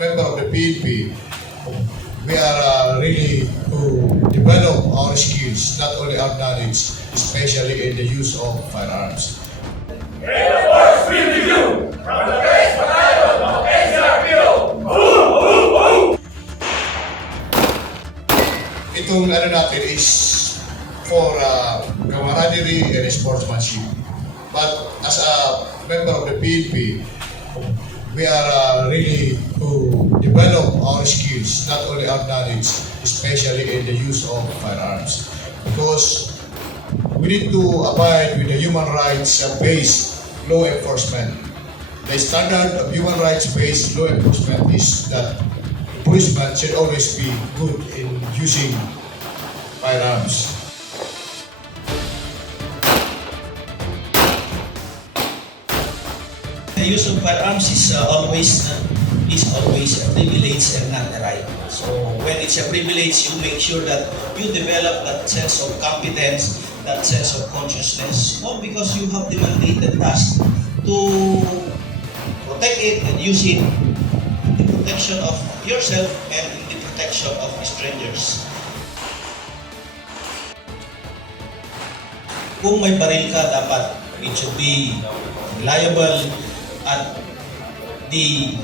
member of the PNP, we are really to develop our skills, not only our knowledge, especially in the use of firearms. May the force be with you from the base battalion of NCRPO. Itong natin is for camaraderie and sportsmanship. But as a member of the PNP, we are really to develop our skills, not only our knowledge, especially in the use of firearms. Because we need to abide with the human rights-based law enforcement. The standard of human rights-based law enforcement is that policemen should always be good in using firearms. The use of firearms is always a privilege and not a right. So when it's a privilege, you make sure that you develop that sense of competence, that sense of consciousness, all because you have the mandated task to protect it and use it in the protection of yourself and in the protection of strangers. Kung may baril ka, dapat it should be reliable at the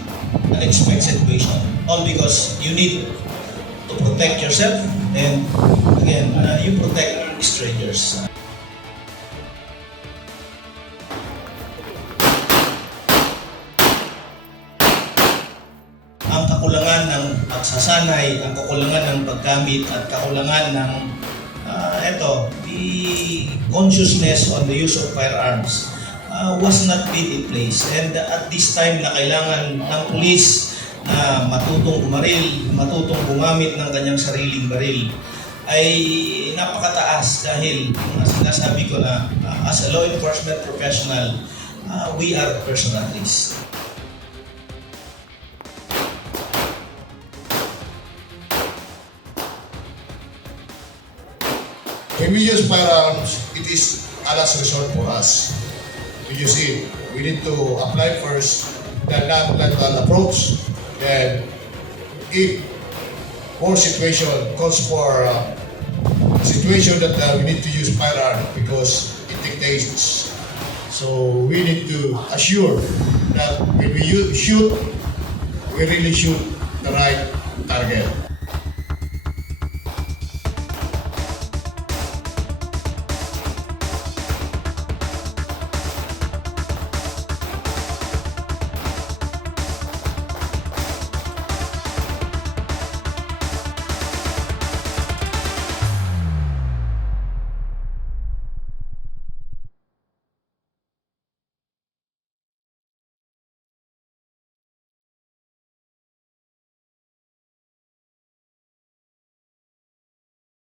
unexpected situation. All because you need to protect yourself and again, you protect strangers. Ang kakulangan ng pagsasanay, ang kakulangan ng paggamit at kakulangan ng the consciousness on the use of firearms was not put in place. And at this time na kailangan ng pulis na matutong umaril, matutong gumamit ng kanyang sariling baril, ay napakataas dahil sinasabi ko na as a law enforcement professional, we are personal risk. When we use firearms, it is a last resort for us to use it. We need to apply first the non-lethal approach. Then, if more situation calls for situation that we need to use firearm because it dictates. So we need to assure that when we shoot, we really shoot the right target.